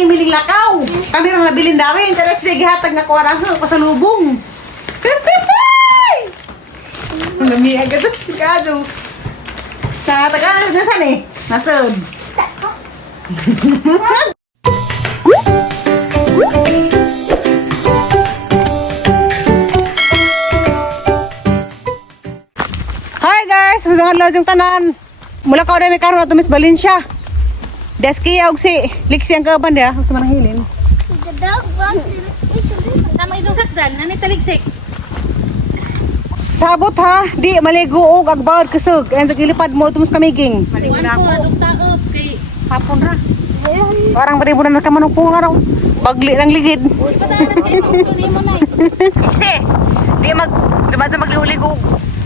imiling lakaw. Kami nang nabilin darin. Kaya sige hatag nga kuwarang pasalubong. Nami agad sa sigado. Sa taga nasan eh? Nasod. Hi guys, masang adlaw yung tanan. Mula ka may karon ato Miss Valencia. Deski og si Lixie ang kaban dia, sa manang hilin. Sama itong sakdan, nani taligsik. Sabot ha, di maligo og agbawd kusog. Ayan sa gilipad mo tumus kamiging. Maligo na ako. Adong taop kay hapon ra. Parang bari mo na nakamanong punga raw. Bagli ng ligid. Di ba tayo kay photo ni mo nay? Lixie, di magligo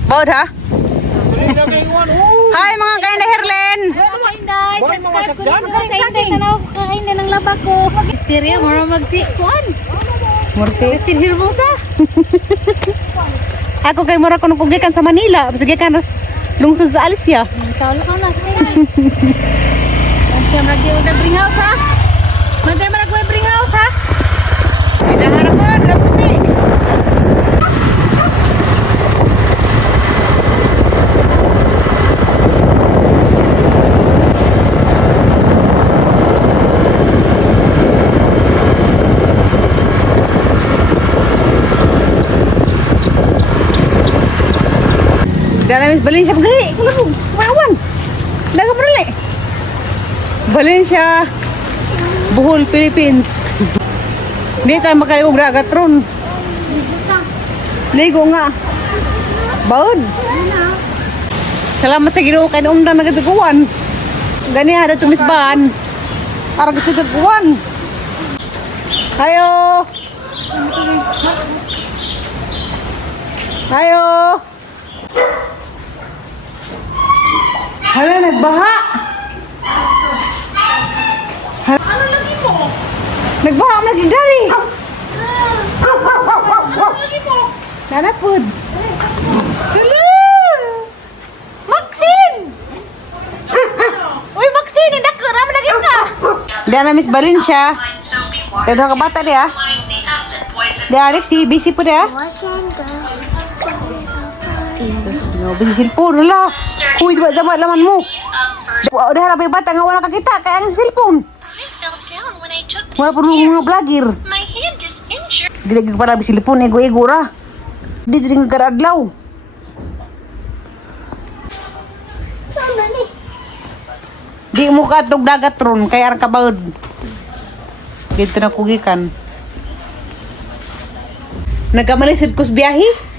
bawd ha. Hi mga kain na Herlen. Kainday. Kainday tanaw kainday ng laba ko. Hysteria mura magsikon. Morte. Kristin Hermosa. Ako kay mura ko nung gikan sa Manila, sige kan lungsod sa Alicia. Kaulo ka na sa kay. Mantay marag di bring house ha. Mantay marag bring house ha. Pinaharapan na puti. Dalam Valencia pergi, kalau kawan, dah pergi. Valencia, Bohol, Philippines. Di tayo makaliwag dagat ron. Ligo nga. Baon. Salamat sa Ginoo kay umdang nagatuguan. Gani ada tumisban. Arag sa tuguan. Ayo. Ayo. Hala, nagbaha. Ano lagi mo? Nagbaha na gidari. Lagi mo. Nanapod. Hello! Maxine! Uy, Maxine, hindi ka naman naging ka. Diyan na Miss Valencia. Tado ka bata dia. Di Alexi, busy po dia. No, busy cellphone lah. Huy, dapat laman mo. Udah harap bata nga wala ka kita kaya ang cellphone. Wala po mga vlogger. Dilagay para bi cellphone ego-ego ra. Di jadi ngegaradlaw. Di mo ka tog dagat ron kay ar kabaud. Dito na kugikan. Nagkamalisod ko sa biyahe.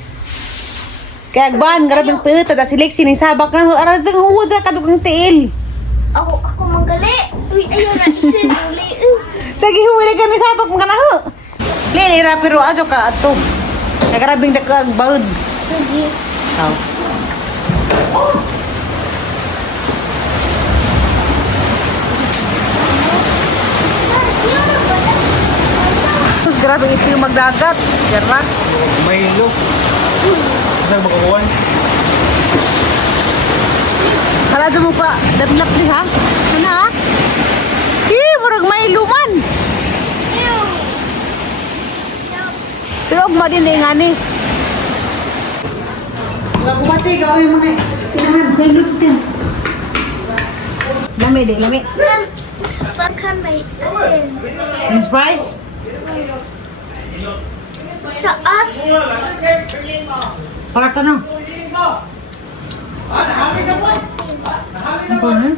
Kaya agban, garabing pita, ta si Lexie ning sabak na aradjang huwad ka dugang tiil. Ako manggali. Uy, ayun na isin uli. Sagi huwad ka ni sabak mo ka na ho. Lili ra pero ajo ka ato. Nagarabing daka agbaud. Sige. Aw. Terus grabe ito yung magdagat. Gerra. May ilo. Saan makakuhan? Kala mo pa, datlap di ha? Ano ha? Murag may luman. Pero og madin nga ni. Lagu mati ka yung mga inahan. May lutin. Lami di, lami. Makan may asin. Miss Price? Taas. Para tanong. Apa ni?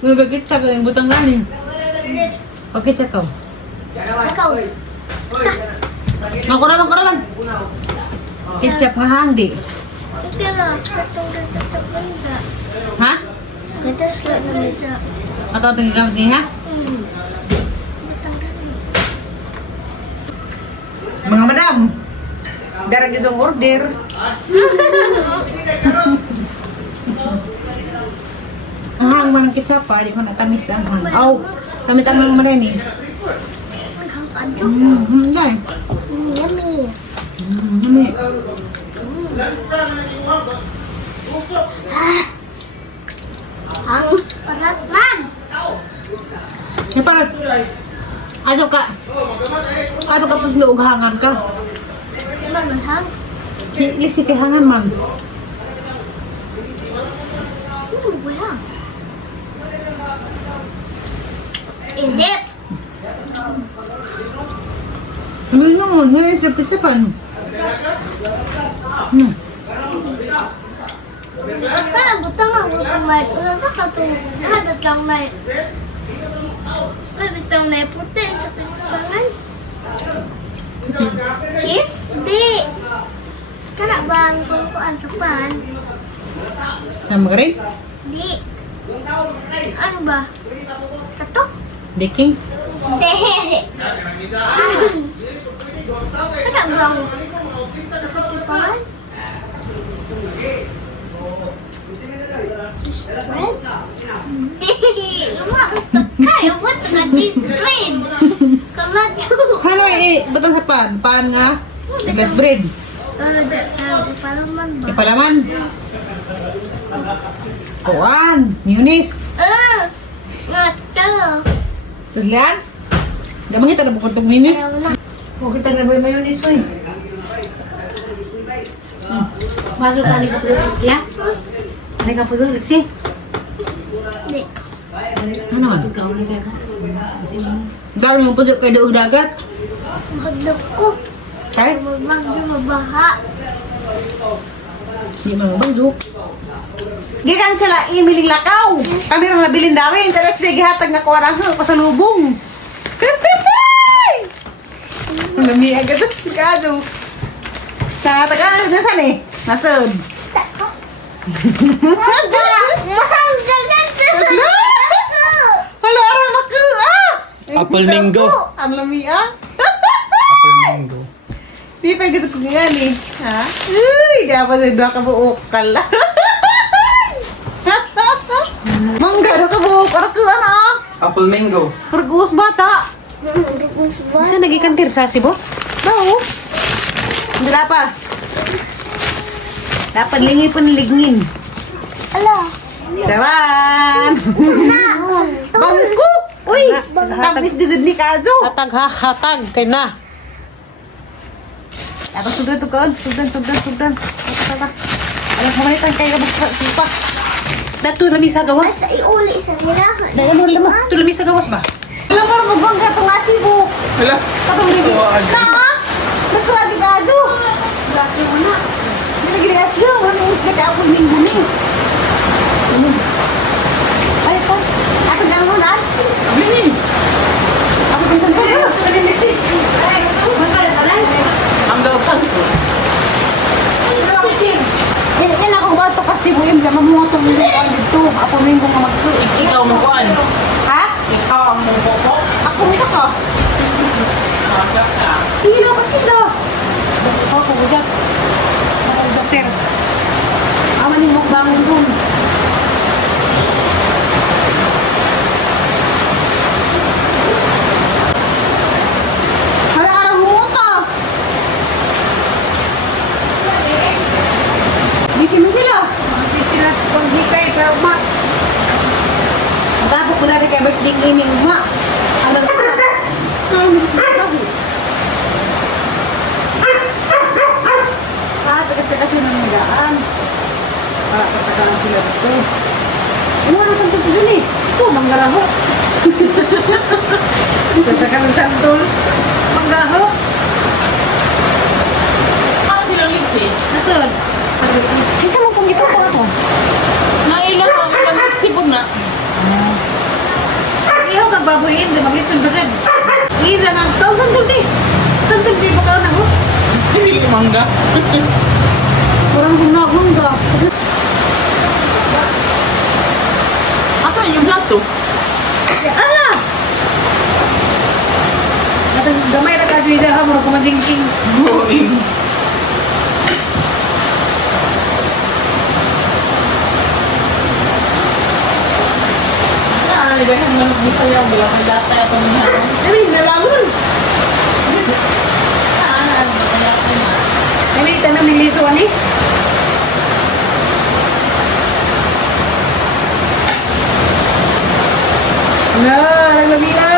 May bagit sa yung butang galing. Bakit siya ka? Ikaw. Magkura lang. Ketchup nga hangdi. Ikaw na. Katong banda. Ha? Gatas lang na medyo. Atau tinggal gamit niya ha? Mga madam, darag isang order. Ang hang man ketchup pa, di ko natamis ang hang. Aw, tamis ang mga marini. Dahil. Yummy. Yummy. Mang. Parat man. Ya para. Aso ka. Aso ka tapos luughangan ka. Ilan man hang? Liksi kihangan man. Ano ba yan? Init. Minum mo, may sakit-sapan. Kaya butang ako sa may. Unang sa katong. Madatang may. Kaya bitang may putin sa tangan. Chief? Di. Kana ba ang pangkuan sa pan? Sama ka rin? Di. Ano ba? Tato? Baking? Di. Kana ba ang kasipipan? Spread? Di. Umausap kayo. Ba't nga spread? Kamato. Halo batang sa pan. Pan nga. Glass bread. Palaman ba? Ipalaman. Kuan. Mayonnaise. Mato. Terus lian. Gamang kita na bukod mayonnaise. Ayaw na. Oh, kita na ba mayonnaise ko eh. Masuk ka ni Kapuzo. Ya? Ani Kapuzo, Lexi. Di. Ano man? Ikaw na kaya ka. Dahil mo puso kay doog dagat. Mahadlok ko. Kaya? Mabagyo mabaha. Di man mabagyo. Gikan sila imiling lakaw. Kami rin nabilin dawin. Tapos sige hatag nga kuwarang pasalubong. Pipipay! Lami agad sa picado. Sa taga, nasan eh? Nasaan? Mangga! Mangga kan sa Halo, arang aku. Ah! Apple mango. Ang lami ah. Apple mango. Di pa gitu ko nga ni. Ha? Uy, dapat sa dua ka buok kala. Mangga do ka buok. Arang ano ah? Apple mango. Perguas bata. Rugus ba? Bisa lagi kantir sa sibo? Bau. Hindi apa? Dapat lingi pun ligngin. Ala. Taran! Bangku! Uy! Tapis di ni kazo. Hatag ha, hatag kay na. Ato sudan to kaon, sudan. Alam mo manitan kay ka magsupa. Dato lami sa gawas. Asa iuli sa tirahan. Dahil mo lamo, to lami sa gawas ba? Alam mo magbangga tong asibo. Hala. Katong bibi. Na! Dato ati kazo. Dati mo na. Nilagay ni asyo, wala yung sa kapag minggu ni. Ay, pa. Ato gano'n mo na. Bili. Ako tungkol ko. Ang daw ka. Yan ako ba ito kasi buim sa mamutong yung kuwan dito. Ako minggo nga magto. Ikaw mo kuwan. Ha? Ikaw ang mungko ko? Ako ito ka. Hilo kasi do. Ikaw ko bujak. Dokter. Aman yung mukbangon dun. Hala, araw mo ka. Busy mo sila. Sila sa pag-hikay kay Uma. Matapos ko na rin kay birthday ni Uma. Alam ko na. Hindi ko sila tabi. Tagal-tagal kasi ng nidaan. Para patagalan sila dito. Ano na santol ko dyan eh? Ito, manggaraho. Tatagal ng santol. Manggaraho. Ano silang liksi? Nasaan? Kasi mo pang ito pa ako. Nailan ko ang liksi po na. Iyaw kag baboyin, di mag-litson bagad. Isa ng tao santol di. Santol di ba ka na ho? Hindi ko mangga. Kurang gumagungga. Asan yung plato? Ala! Atang gamay na kadyo ida ha, mura kumadingking. Boring. Ano ba yung manok mo sa'yo? Wala kang data at ang mga. Ay, nalangon! Ano ba kaya ako na? Ay, tanong ni Liso ani? Na, naglabi na!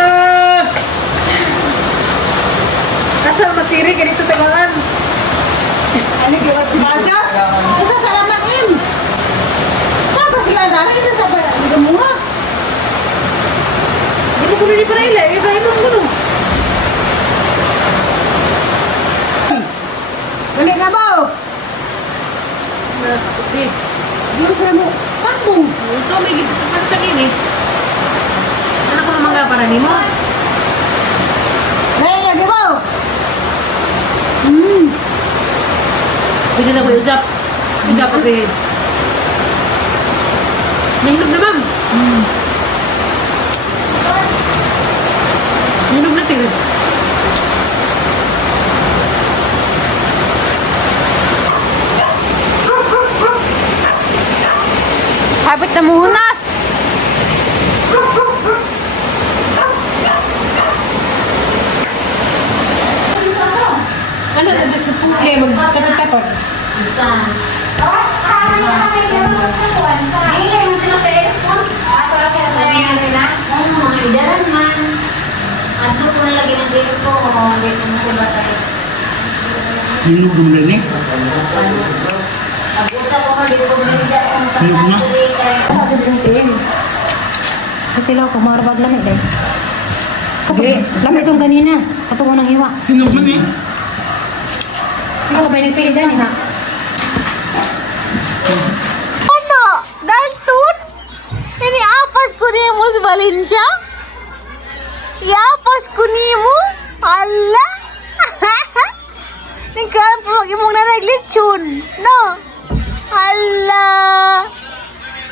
Kasal mas tiri, ganito tagangan. Ano gawat si Bajas? Kasi salamat im! Tapos sila na, ito sa gamunga. Ito ko rin para ila, iba-iba mo no. Dali na ba? Nakapit. Diyos na mo, kambong. Ito, may gitapagtagin eh. Ano ko naman para ni mo? Dali na, di ba? Pwede na ko usap. Usap pa rin. Nahinog na, ma'am. Nahinog na, tingin. Hapit na muhunas. Ano na sa puke? Magkapit-kapit. Hinog mo rin eh. Hinog na. Katilaw ko, marbag lamig eh. Lamig itong ganina. Katungo ng hiwa. Hinog man eh. Ikaw ka ba yung nagpili dyan, ina? Ano? Dalton? Iniapas ko niya mo sa Valencia? Iapas ko niya mo? Ala? Nagkaan pa mag-imong na naglitsyon. No? Ala?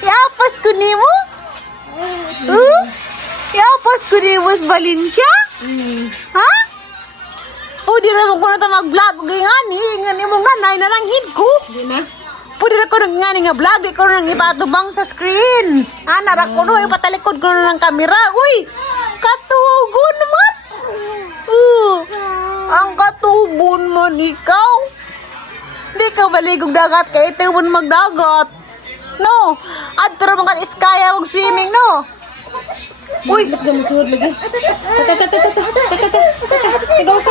Iapas ko niya mo? Iapas ko niya mo sa Valencia? Ha? Pwede naman ko na ito mag-vlog o gingani. Ngani mong nanay na nanghid ko. Hindi na. Pwede na ko nang nga vlog, di ko nang ipatubang sa screen. Narak ko no, ipatalikod ko na ng kamera. Uy, katugo naman. Ang katugon man ikaw. Di ka baligog dagat, kaya ito mo magdagat. No, at pero mga iskaya mag-swimming, no? Uy, Gamusuod lagi. Gawas.